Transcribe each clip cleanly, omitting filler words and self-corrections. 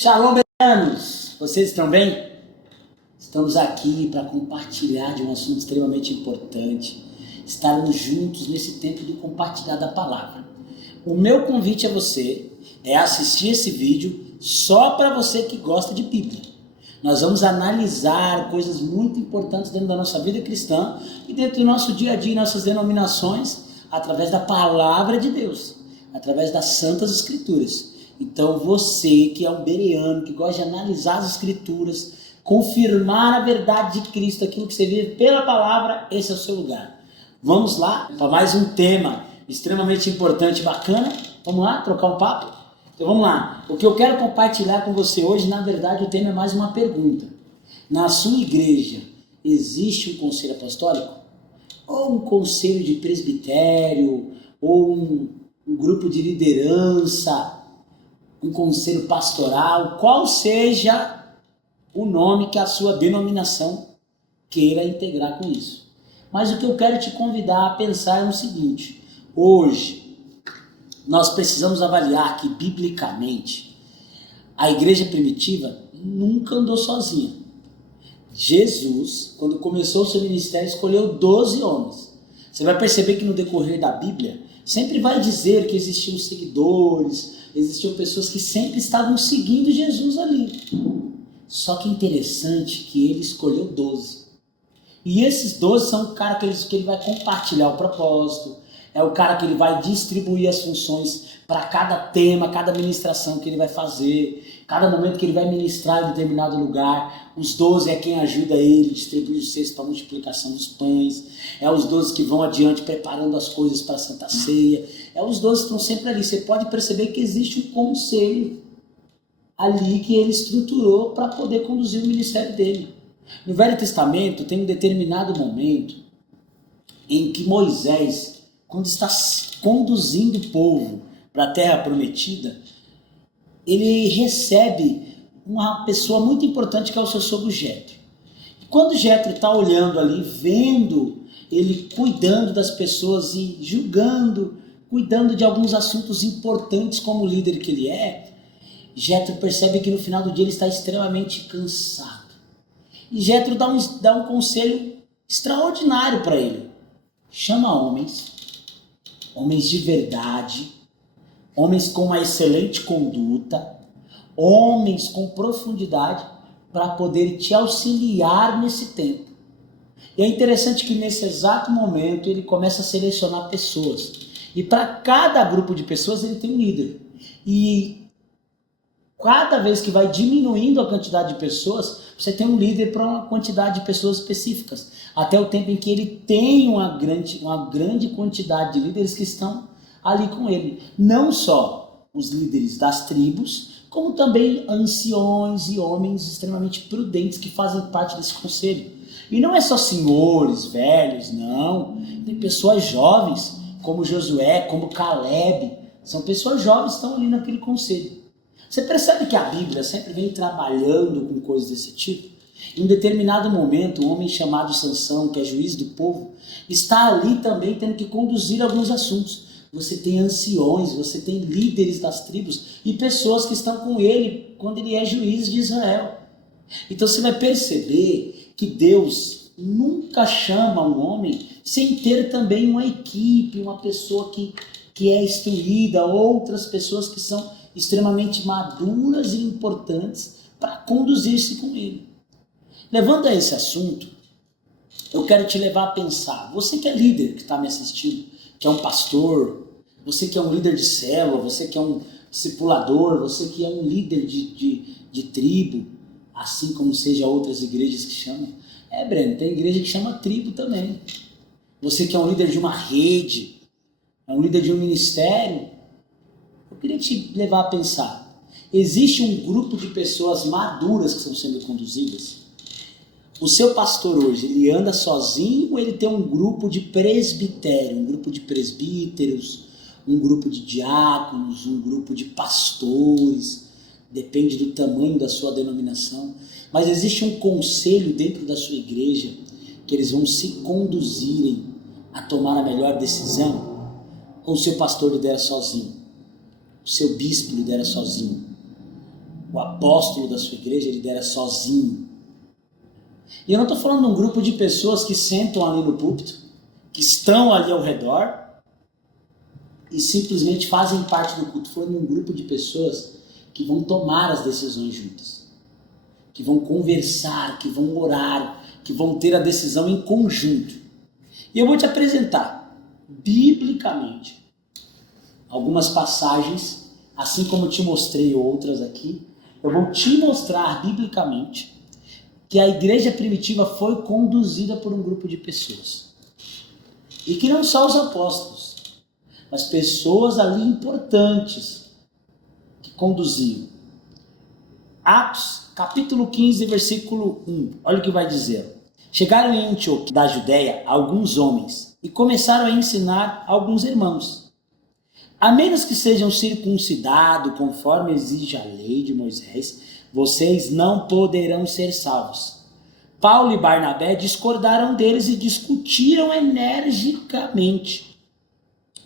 Shalom, bereanos! Vocês estão bem? Estamos aqui para compartilhar de um assunto extremamente importante, estarmos juntos nesse tempo de compartilhar da palavra. O meu convite a você é assistir esse vídeo só para você que gosta de Bíblia. Nós vamos analisar coisas muito importantes dentro da nossa vida cristã e dentro do nosso dia a dia, nossas denominações, através da palavra de Deus, através das Santas Escrituras. Então você que é um bereano, que gosta de analisar as Escrituras, confirmar a verdade de Cristo, aquilo que você vive pela palavra, esse é o seu lugar. Vamos lá para mais um tema extremamente importante e bacana. Vamos lá trocar um papo? Então vamos lá. O que eu quero compartilhar com você hoje, na verdade, o tema é mais uma pergunta. Na sua igreja, existe um conselho apostólico? Ou um conselho de presbitério? Ou um grupo de liderança? Um conselho pastoral? Qual seja o nome que a sua denominação queira integrar com isso. Mas o que eu quero te convidar a pensar é o seguinte: hoje nós precisamos avaliar que biblicamente a igreja primitiva nunca andou sozinha. Jesus, quando começou o seu ministério, escolheu 12 homens. Você vai perceber que no decorrer da Bíblia sempre vai dizer que existiam seguidores, existiam pessoas que sempre estavam seguindo Jesus ali. Só que é interessante que ele escolheu 12. E esses 12 são o cara que ele vai compartilhar o propósito, é o cara que ele vai distribuir as funções para cada tema, cada ministração que ele vai fazer, cada momento que ele vai ministrar em determinado lugar. Os 12 é quem ajuda ele a distribuir os cestos para a multiplicação dos pães, é os 12 que vão adiante preparando as coisas para a Santa Ceia, é os 12 que estão sempre ali. Você pode perceber que existe um conselho ali que ele estruturou para poder conduzir o ministério dele. No Velho Testamento tem um determinado momento em que Moisés, quando está conduzindo o povo para a terra prometida, ele recebe uma pessoa muito importante que é o seu sogro Jetro. E quando Jetro está olhando ali, vendo ele cuidando das pessoas e julgando, cuidando de alguns assuntos importantes como líder que ele é, Jetro percebe que no final do dia ele está extremamente cansado. E Jetro dá um conselho extraordinário para ele. Chama homens de verdade, homens com uma excelente conduta, homens com profundidade para poder te auxiliar nesse tempo. E é interessante que nesse exato momento ele começa a selecionar pessoas. E para cada grupo de pessoas ele tem um líder. E cada vez que vai diminuindo a quantidade de pessoas, você tem um líder para uma quantidade de pessoas específicas. Até o tempo em que ele tem uma grande quantidade de líderes que estão ali com ele. Não só os líderes das tribos, como também anciões e homens extremamente prudentes que fazem parte desse conselho. E não é só senhores, velhos, não. Tem pessoas jovens, como Josué, como Caleb. São pessoas jovens que estão ali naquele conselho. Você percebe que a Bíblia sempre vem trabalhando com coisas desse tipo? Em um determinado momento, um homem chamado Sansão, que é juiz do povo, está ali também tendo que conduzir alguns assuntos. Você tem anciões, você tem líderes das tribos e pessoas que estão com ele quando ele é juiz de Israel. Então você vai perceber que Deus nunca chama um homem sem ter também uma equipe, uma pessoa que é instruída, outras pessoas que são extremamente maduras e importantes para conduzir-se com ele. Levando a esse assunto, eu quero te levar a pensar, você que é líder, que está me assistindo, que é um pastor, você que é um líder de célula, você que é um discipulador, você que é um líder de tribo, assim como seja outras igrejas que chamam. Breno, tem igreja que chama tribo também. Você que é um líder de uma rede, é um líder de um ministério, eu queria te levar a pensar, existe um grupo de pessoas maduras que estão sendo conduzidas? O seu pastor hoje, ele anda sozinho ou ele tem um grupo de presbitério, um grupo de presbíteros, um grupo de diáconos, um grupo de pastores? Depende do tamanho da sua denominação. Mas existe um conselho dentro da sua igreja que eles vão se conduzirem a tomar a melhor decisão? Ou o seu pastor lidera sozinho? O seu bispo lidera sozinho? o apóstolo da sua igreja lidera sozinho. E eu não estou falando de um grupo de pessoas que sentam ali no púlpito, que estão ali ao redor e simplesmente fazem parte do culto. Estou falando de um grupo de pessoas que vão tomar as decisões juntas, que vão conversar, que vão orar, que vão ter a decisão em conjunto. E eu vou te apresentar, biblicamente, algumas passagens, assim como eu te mostrei outras aqui. Eu vou te mostrar biblicamente que a igreja primitiva foi conduzida por um grupo de pessoas. E que não só os apóstolos, mas pessoas ali importantes que conduziam. Atos, capítulo 15, versículo 1. Olha o que vai dizer. Chegaram em Antioquia da Judéia alguns homens e começaram a ensinar alguns irmãos. A menos que sejam circuncidados conforme exige a lei de Moisés, vocês não poderão ser salvos. Paulo e Barnabé discordaram deles e discutiram energicamente.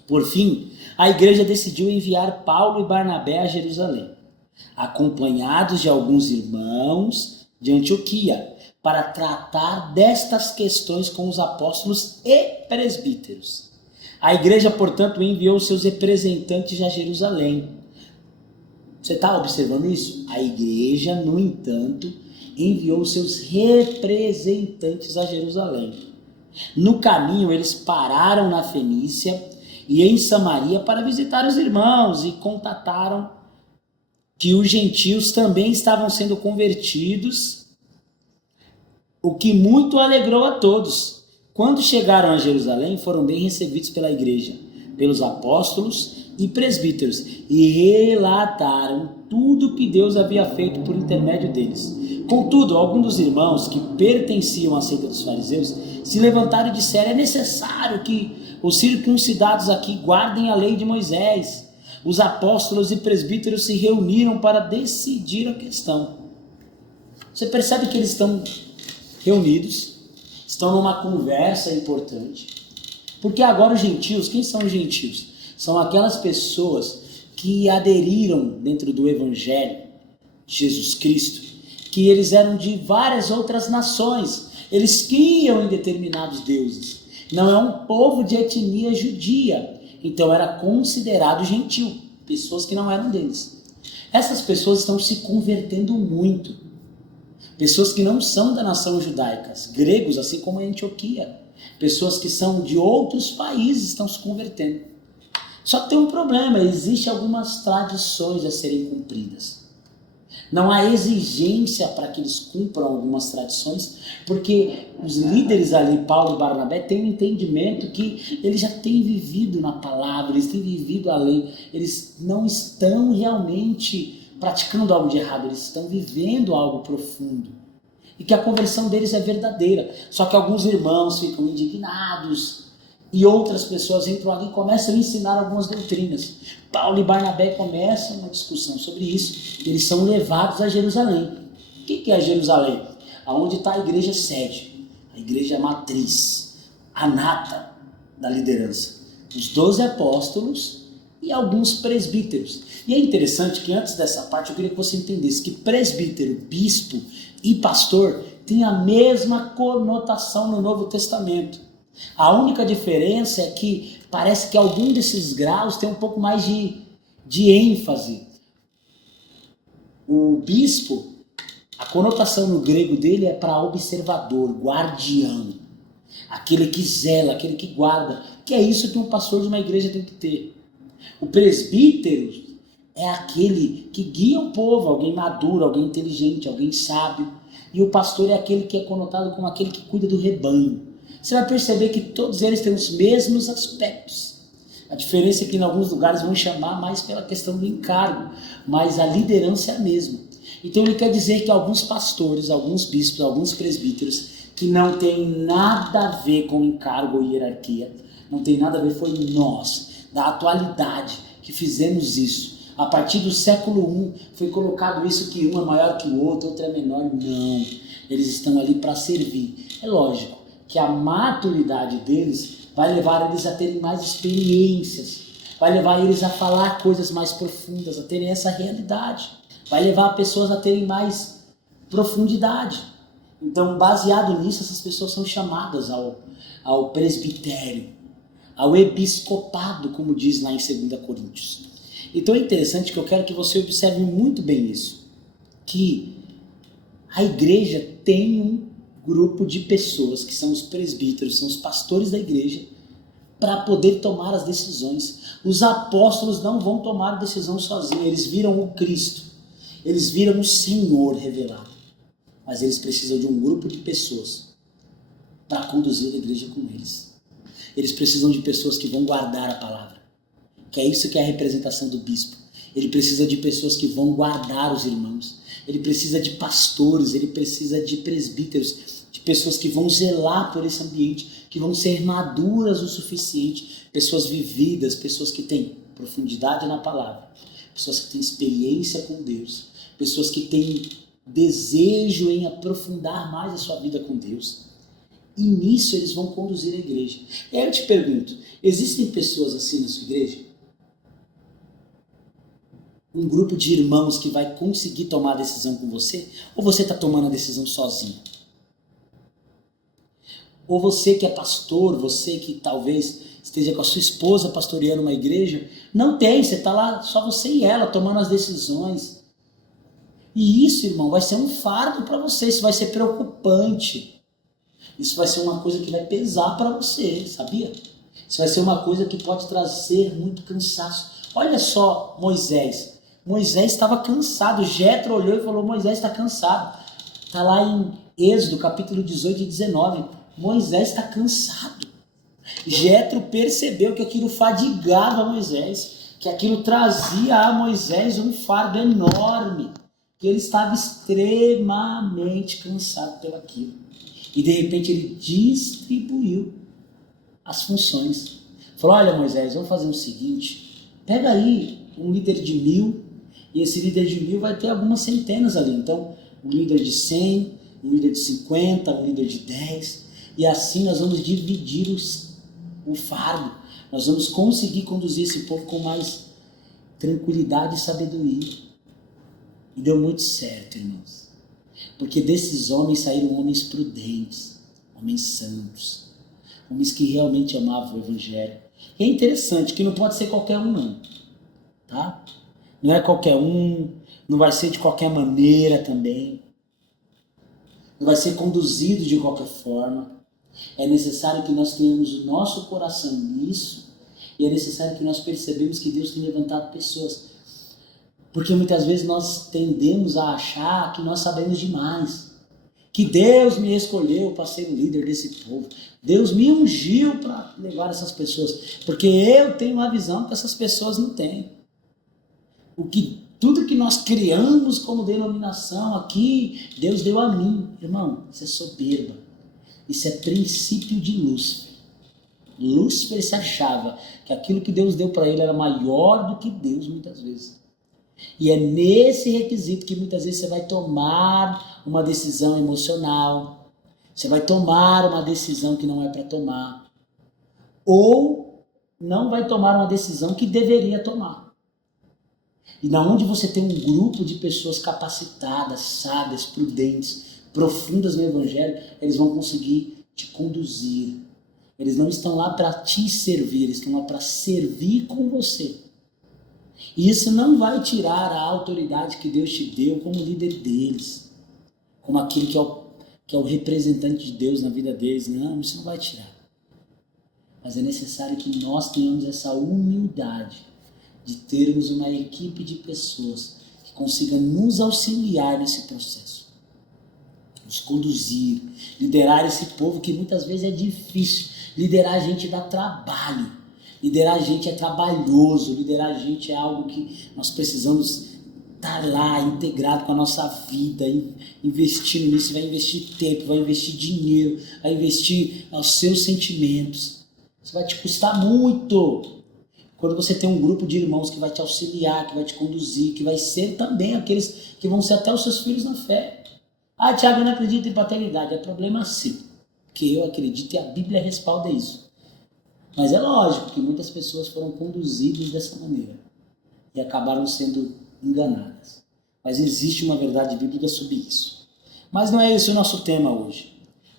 Por fim, a igreja decidiu enviar Paulo e Barnabé a Jerusalém, acompanhados de alguns irmãos de Antioquia, para tratar destas questões com os apóstolos e presbíteros. A igreja, portanto, enviou seus representantes a Jerusalém. Você está observando isso? A igreja, no entanto, enviou seus representantes a Jerusalém. No caminho, eles pararam na Fenícia e em Samaria para visitar os irmãos e constataram que os gentios também estavam sendo convertidos, o que muito alegrou a todos. Quando chegaram a Jerusalém, foram bem recebidos pela igreja, pelos apóstolos e presbíteros, e relataram tudo que Deus havia feito por intermédio deles. Contudo, alguns dos irmãos que pertenciam à seita dos fariseus se levantaram e disseram: é necessário que os circuncidados aqui guardem a lei de Moisés. Os apóstolos e presbíteros se reuniram para decidir a questão. Você percebe que eles estão reunidos, estão numa conversa importante, porque agora os gentios, quem são os gentios? São aquelas pessoas que aderiram dentro do evangelho de Jesus Cristo, que eles eram de várias outras nações, eles criam em determinados deuses, não é um povo de etnia judia, então era considerado gentil, pessoas que não eram deles. Essas pessoas estão se convertendo muito, pessoas que não são da nação judaica, gregos, assim como em Antioquia, pessoas que são de outros países estão se convertendo. Só que tem um problema, existem algumas tradições a serem cumpridas. Não há exigência para que eles cumpram algumas tradições, porque os líderes ali, Paulo e Barnabé, têm um entendimento que eles já têm vivido na palavra, eles têm vivido a lei, eles não estão realmente praticando algo de errado, eles estão vivendo algo profundo. E que a conversão deles é verdadeira. Só que alguns irmãos ficam indignados e outras pessoas entram ali e começam a ensinar algumas doutrinas. Paulo e Barnabé começam uma discussão sobre isso. Eles são levados a Jerusalém. O que é Jerusalém? Aonde está a igreja sede, a igreja matriz, a nata da liderança. Os 12 apóstolos e alguns presbíteros. E é interessante que antes dessa parte eu queria que você entendesse que presbítero, bispo e pastor têm a mesma conotação no Novo Testamento. A única diferença é que parece que algum desses graus tem um pouco mais de ênfase. O bispo, a conotação no grego dele é para observador, guardião, aquele que zela, aquele que guarda, que é isso que um pastor de uma igreja tem que ter. O presbítero é aquele que guia o povo, alguém maduro, alguém inteligente, alguém sábio. E o pastor é aquele que é conotado como aquele que cuida do rebanho. Você vai perceber que todos eles têm os mesmos aspectos. A diferença é que em alguns lugares vão chamar mais pela questão do encargo, mas a liderança é a mesma. Então ele quer dizer que alguns pastores, alguns bispos, alguns presbíteros, que não tem nada a ver com encargo ou hierarquia, não tem nada a ver, foi nós, da atualidade, que fizemos isso. A partir do século I foi colocado isso que um é maior que o outro, outro é menor. Não, eles estão ali para servir. É lógico que a maturidade deles vai levar eles a terem mais experiências, vai levar eles a falar coisas mais profundas, a terem essa realidade. vai levar pessoas a terem mais profundidade. Então, baseado nisso, essas pessoas são chamadas ao presbitério, ao episcopado, como diz lá em 2 Coríntios. Então é interessante que eu quero que você observe muito bem isso, que a igreja tem um grupo de pessoas que são os presbíteros, são os pastores da igreja, para poder tomar as decisões. Os apóstolos não vão tomar decisão sozinhos, eles viram o Cristo, eles viram o Senhor revelado, mas eles precisam de um grupo de pessoas para conduzir a igreja com eles. Eles precisam de pessoas que vão guardar a palavra, que é isso que é a representação do bispo. Ele precisa de pessoas que vão guardar os irmãos, ele precisa de pastores, ele precisa de presbíteros, de pessoas que vão zelar por esse ambiente, que vão ser maduras o suficiente, pessoas vividas, pessoas que têm profundidade na palavra, pessoas que têm experiência com Deus, pessoas que têm desejo em aprofundar mais a sua vida com Deus. E nisso eles vão conduzir a igreja. E aí eu te pergunto, existem pessoas assim na sua igreja? Um grupo de irmãos que vai conseguir tomar a decisão com você? Ou você está tomando a decisão sozinho? Ou você que é pastor, você que talvez esteja com a sua esposa pastoreando uma igreja, não tem, você está lá só você e ela tomando as decisões. E isso, irmão, vai ser um fardo para você, isso vai ser preocupante. Isso vai ser uma coisa que vai pesar para você, sabia? Isso vai ser uma coisa que pode trazer muito cansaço. Olha só Moisés. Moisés estava cansado. Jetro olhou e falou, Moisés está cansado. Está lá em Êxodo, capítulo 18 e 19. Moisés está cansado. Jetro percebeu que aquilo fadigava Moisés, que aquilo trazia a Moisés um fardo enorme, que ele estava extremamente cansado pelaquilo. E de repente ele distribuiu as funções. Falou, olha Moisés, vamos fazer o seguinte, pega aí um líder de 1000, e esse líder de 1000 vai ter algumas centenas ali. Então, um líder de 100, um líder de 50, um líder de 10, e assim nós vamos dividir o fardo. Nós vamos conseguir conduzir esse povo com mais tranquilidade e sabedoria. E deu muito certo, irmãos. Porque desses homens saíram homens prudentes, homens santos, homens que realmente amavam o Evangelho. E é interessante que não pode ser qualquer um não, tá? Não é qualquer um, não vai ser de qualquer maneira também, não vai ser conduzido de qualquer forma. É necessário que nós tenhamos o nosso coração nisso, e é necessário que nós percebamos que Deus tem levantado pessoas. Porque muitas vezes nós tendemos a achar que nós sabemos demais. Que Deus me escolheu para ser o líder desse povo. Deus me ungiu para levar essas pessoas. Porque eu tenho uma visão que essas pessoas não têm. Tudo que nós criamos como denominação aqui, Deus deu a mim. Irmão, isso é soberba. Isso é princípio de Lúcifer. Lúcifer se achava que aquilo que Deus deu para ele era maior do que Deus muitas vezes. E é nesse requisito que muitas vezes você vai tomar uma decisão emocional, você vai tomar uma decisão que não é para tomar, ou não vai tomar uma decisão que deveria tomar. E na onde você tem um grupo de pessoas capacitadas, sábias, prudentes, profundas no Evangelho, eles vão conseguir te conduzir. Eles não estão lá para te servir, eles estão lá para servir com você. E isso não vai tirar a autoridade que Deus te deu como líder deles, como aquele que é o representante de Deus na vida deles. Não, isso não vai tirar. Mas é necessário que nós tenhamos essa humildade de termos uma equipe de pessoas que consiga nos auxiliar nesse processo, nos conduzir, liderar esse povo que muitas vezes é difícil. Liderar a gente dá trabalho. Liderar a gente é trabalhoso, liderar a gente é algo que nós precisamos estar lá, integrado com a nossa vida, investindo nisso, vai investir tempo, vai investir dinheiro, vai investir os seus sentimentos. Isso vai te custar muito. Quando você tem um grupo de irmãos que vai te auxiliar, que vai te conduzir, que vai ser também aqueles que vão ser até os seus filhos na fé. Ah, Tiago, eu não acredito em paternidade, é problema seu. Porque eu acredito e a Bíblia respalda isso. Mas é lógico que muitas pessoas foram conduzidas dessa maneira e acabaram sendo enganadas. Mas existe uma verdade bíblica sobre isso. Mas não é esse o nosso tema hoje.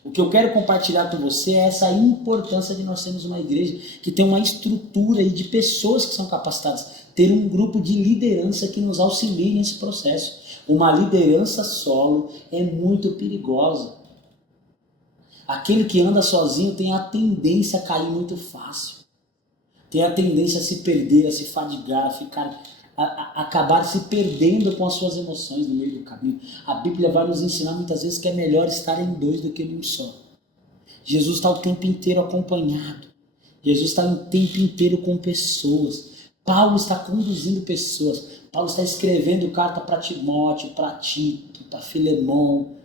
O que eu quero compartilhar com você é essa importância de nós termos uma igreja que tem uma estrutura e de pessoas que são capacitadas. Ter um grupo de liderança que nos auxilie nesse processo. Uma liderança solo é muito perigosa. Aquele que anda sozinho tem a tendência a cair muito fácil. Tem a tendência a se perder, a se fadigar, a acabar se perdendo com as suas emoções no meio do caminho. A Bíblia vai nos ensinar muitas vezes que é melhor estar em dois do que em um só. Jesus está o tempo inteiro acompanhado. Jesus está o tempo inteiro com pessoas. Paulo está conduzindo pessoas. Paulo está escrevendo carta para Timóteo, para Tito, para Filemão,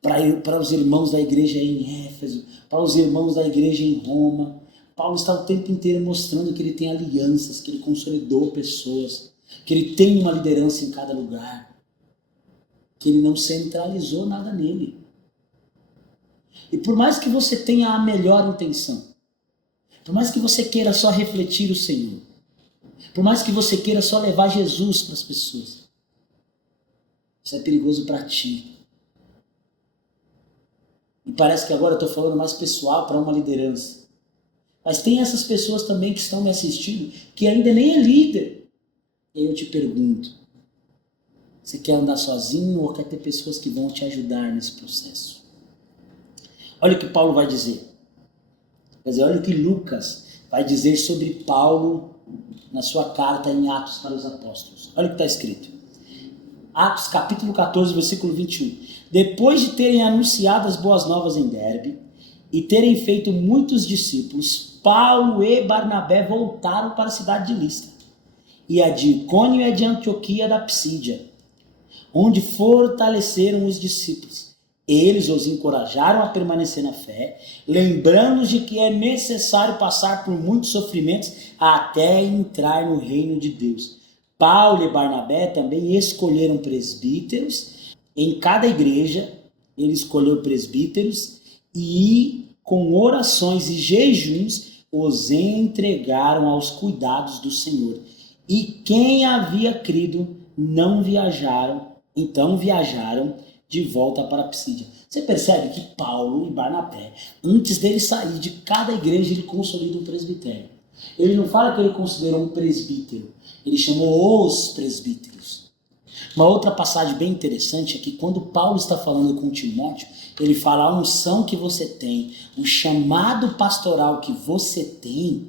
para os irmãos da igreja em Éfeso, para os irmãos da igreja em Roma. Paulo está o tempo inteiro mostrando que ele tem alianças, que ele consolidou pessoas, que ele tem uma liderança em cada lugar, que ele não centralizou nada nele. E por mais que você tenha a melhor intenção, por mais que você queira só refletir o Senhor, por mais que você queira só levar Jesus para as pessoas, isso é perigoso para ti. E parece que agora eu estou falando mais pessoal para uma liderança. Mas tem essas pessoas também que estão me assistindo, que ainda nem é líder. E aí eu te pergunto, você quer andar sozinho ou quer ter pessoas que vão te ajudar nesse processo? Olha o que Paulo vai dizer. Quer dizer, olha o que Lucas vai dizer sobre Paulo na sua carta em Atos para os Apóstolos. Olha o que está escrito. Atos capítulo 14, versículo 21. Depois de terem anunciado as boas novas em Derbe e terem feito muitos discípulos, Paulo e Barnabé voltaram para a cidade de Listra e a de Icônio e a de Antioquia da Psídia, onde fortaleceram os discípulos. Eles os encorajaram a permanecer na fé, lembrando-os de que é necessário passar por muitos sofrimentos até entrar no reino de Deus. Paulo e Barnabé também escolheram presbíteros em cada igreja. Ele escolheu presbíteros e com orações e jejuns os entregaram aos cuidados do Senhor. E quem havia crido não viajaram, então viajaram de volta para a Psídia. Você percebe que Paulo e Barnabé, antes dele sair de cada igreja, ele consolida um presbitério. Ele não fala que ele considerou um presbítero, ele chamou os presbíteros. Uma outra passagem bem interessante é que quando Paulo está falando com Timóteo, ele fala: a unção que você tem, o chamado pastoral que você tem,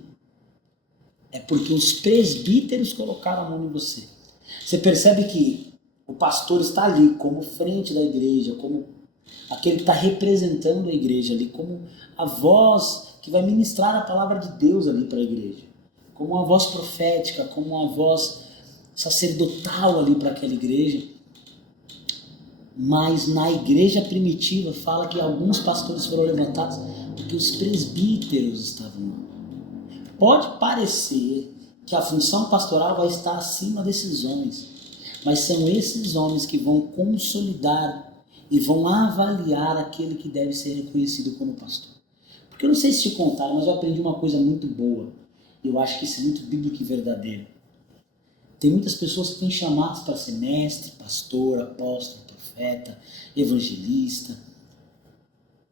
é porque os presbíteros colocaram a mão em você. Você percebe que o pastor está ali como frente da igreja, como aquele que está representando a igreja ali, como a voz que vai ministrar a palavra de Deus ali para a igreja, como uma voz profética, como uma voz sacerdotal ali para aquela igreja. Mas na igreja primitiva fala que alguns pastores foram levantados porque os presbíteros estavam lá. Pode parecer que a função pastoral vai estar acima desses homens, mas são esses homens que vão consolidar e vão avaliar aquele que deve ser reconhecido como pastor. Porque eu não sei se te contaram, mas eu aprendi uma coisa muito boa. Eu acho que isso é muito bíblico e verdadeiro. Tem muitas pessoas que têm chamados para ser mestre, pastor, apóstolo, profeta, evangelista.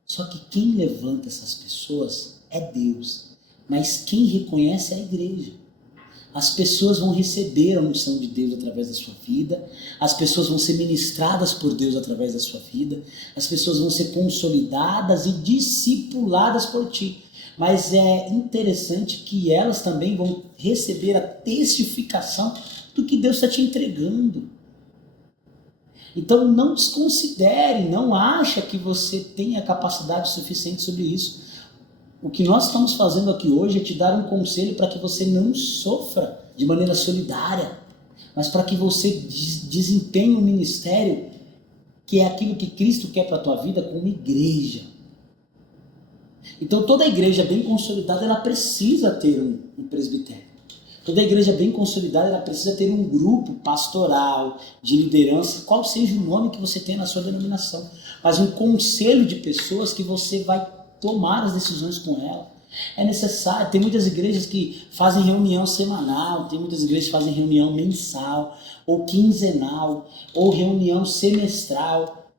Só que quem levanta essas pessoas é Deus. Mas quem reconhece é a igreja. As pessoas vão receber a unção de Deus através da sua vida, as pessoas vão ser ministradas por Deus através da sua vida, as pessoas vão ser consolidadas e discipuladas por ti. Mas é interessante que elas também vão receber a testificação do que Deus está te entregando. Então não desconsidere, não acha que você tem a capacidade suficiente sobre isso. O que nós estamos fazendo aqui hoje é te dar um conselho para que você não sofra de maneira solidária, mas para que você desempenhe um ministério que é aquilo que Cristo quer para a tua vida como igreja. Então toda igreja bem consolidada, ela precisa ter um presbitério. Toda igreja bem consolidada, ela precisa ter um grupo pastoral, de liderança, qual seja o nome que você tem na sua denominação, mas um conselho de pessoas que você vai tomar as decisões com ela, É necessário, tem muitas igrejas que fazem reunião semanal, tem muitas igrejas que fazem reunião mensal, ou quinzenal, ou reunião semestral.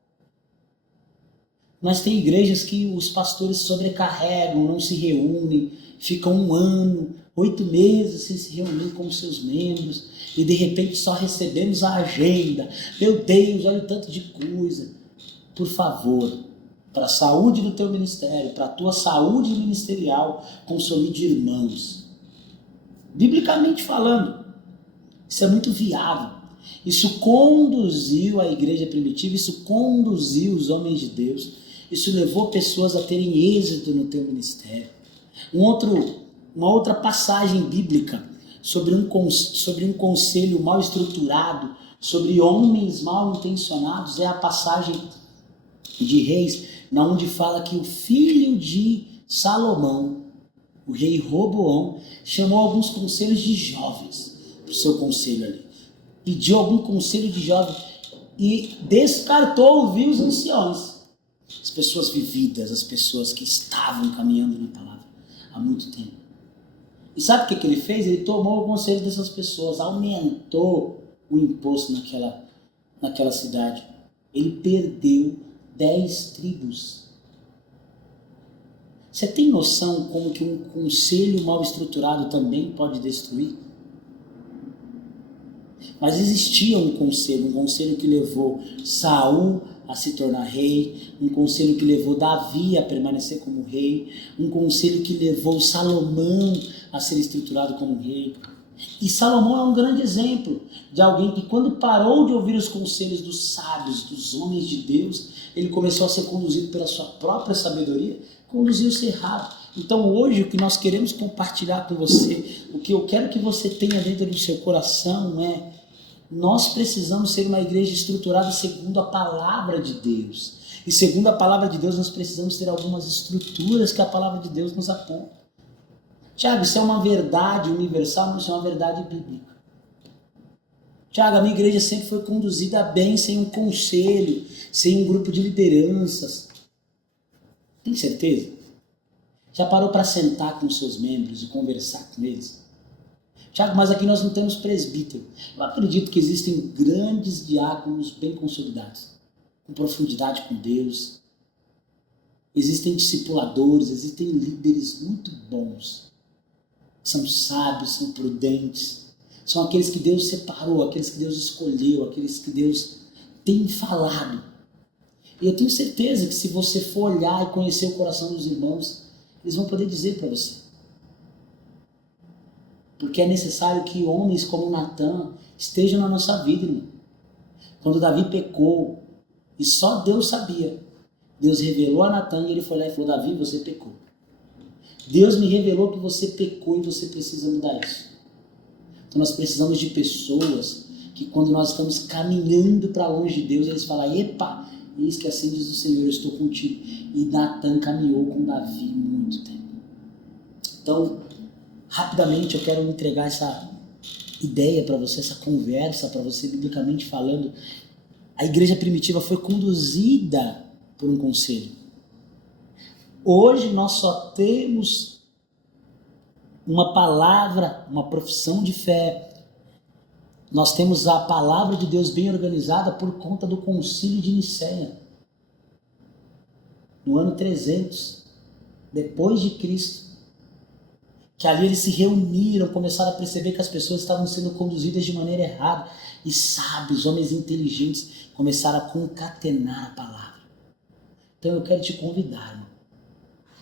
Mas tem igrejas que os pastores sobrecarregam, não se reúnem, ficam 1 ano, 8 meses sem se reunir com os seus membros, e de repente só recebemos a agenda. Meu Deus, olha o tanto de coisa. Por favor, para a saúde do teu ministério, para a tua saúde ministerial, consolide irmãos. Biblicamente falando, isso é muito viável. Isso conduziu a igreja primitiva, isso conduziu os homens de Deus, isso levou pessoas a terem êxito no teu ministério. Uma outra passagem bíblica sobre um conselho mal estruturado, sobre homens mal intencionados, é a passagem de Reis, onde fala que o filho de Salomão, o rei Roboão, chamou alguns conselhos de jovens para o seu conselho ali. Pediu algum conselho de jovem e descartou ouvir os anciões. As pessoas vividas, as pessoas que estavam caminhando na palavra há muito tempo. E sabe o que ele fez? Ele tomou o conselho dessas pessoas, aumentou o imposto naquela cidade. Ele perdeu 10 tribos. Você tem noção como que um conselho mal estruturado também pode destruir? Mas existia um conselho que levou Saul a se tornar rei, um conselho que levou Davi a permanecer como rei, um conselho que levou Salomão a ser estruturado como rei. E Salomão é um grande exemplo de alguém que, quando parou de ouvir os conselhos dos sábios, dos homens de Deus, ele começou a ser conduzido pela sua própria sabedoria, conduziu-se errado. Então hoje o que nós queremos compartilhar com você, o que eu quero que você tenha dentro do seu coração é: nós precisamos ser uma igreja estruturada segundo a palavra de Deus. E segundo a palavra de Deus, nós precisamos ter algumas estruturas que a palavra de Deus nos aponta. Tiago, isso é uma verdade universal, mas isso é uma verdade bíblica. Tiago, a minha igreja sempre foi conduzida bem, sem um conselho, sem um grupo de lideranças. Tem certeza? Já parou para sentar com os seus membros e conversar com eles? Tiago, mas aqui nós não temos presbítero. Eu acredito que existem grandes diáconos bem consolidados, com profundidade com Deus. Existem discipuladores, existem líderes muito bons. São sábios, são prudentes. São aqueles que Deus separou, aqueles que Deus escolheu, aqueles que Deus tem falado. E eu tenho certeza que se você for olhar e conhecer o coração dos irmãos, eles vão poder dizer para você. Porque é necessário que homens como Natan estejam na nossa vida, irmão. Quando Davi pecou, e só Deus sabia, Deus revelou a Natan e ele foi lá e falou: Davi, você pecou. Deus me revelou que você pecou e você precisa mudar isso. Então nós precisamos de pessoas que, quando nós estamos caminhando para longe de Deus, eles falam: epa, eis que assim diz o Senhor, eu estou contigo. E Natan caminhou com Davi muito tempo. Então, rapidamente eu quero entregar essa ideia para você, essa conversa para você, biblicamente falando. A igreja primitiva foi conduzida por um conselho. Hoje nós só temos uma palavra, uma profissão de fé. Nós temos a palavra de Deus bem organizada por conta do concílio de Nicéia. No ano 300, depois de Cristo. Que ali eles se reuniram, começaram a perceber que as pessoas estavam sendo conduzidas de maneira errada. E sábios, homens inteligentes, começaram a concatenar a palavra. Então eu quero te convidar, irmão.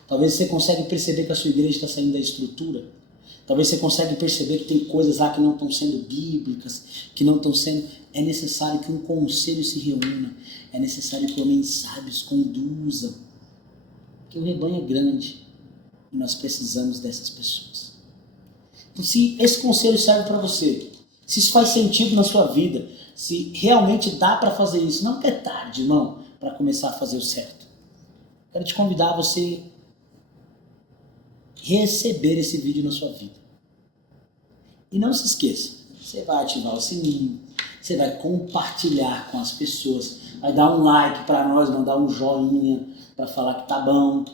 Talvez você consiga perceber que a sua igreja está saindo da estrutura. Talvez você consiga perceber que tem coisas lá que não estão sendo bíblicas, que não estão sendo... É necessário que um conselho se reúna. É necessário que homens sábios conduzam. Porque o rebanho é grande. E nós precisamos dessas pessoas. Então, se esse conselho serve para você, se isso faz sentido na sua vida, se realmente dá para fazer isso, não é tarde, irmão, para começar a fazer o certo. Quero te convidar a você receber esse vídeo na sua vida. E não se esqueça, você vai ativar o sininho, você vai compartilhar com as pessoas, vai dar um like para nós, mandar um joinha para falar que tá bom.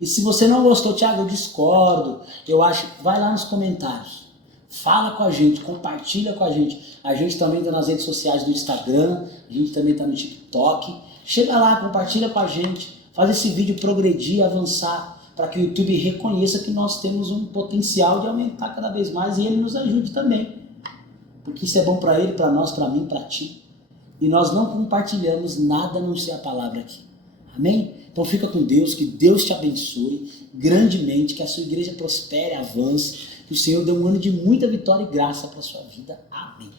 E se você não gostou, Thiago, eu discordo, eu acho, vai lá nos comentários. Fala com a gente, compartilha com a gente. A gente também está nas redes sociais do Instagram, a gente também está no TikTok. Chega lá, compartilha com a gente, faz esse vídeo progredir, avançar, para que o YouTube reconheça que nós temos um potencial de aumentar cada vez mais e ele nos ajude também. Porque isso é bom para ele, para nós, para mim, para ti. E nós não compartilhamos nada a não ser a palavra aqui. Amém? Então fica com Deus, que Deus te abençoe grandemente, que a sua igreja prospere, avance, que o Senhor dê um ano de muita vitória e graça para a sua vida. Amém.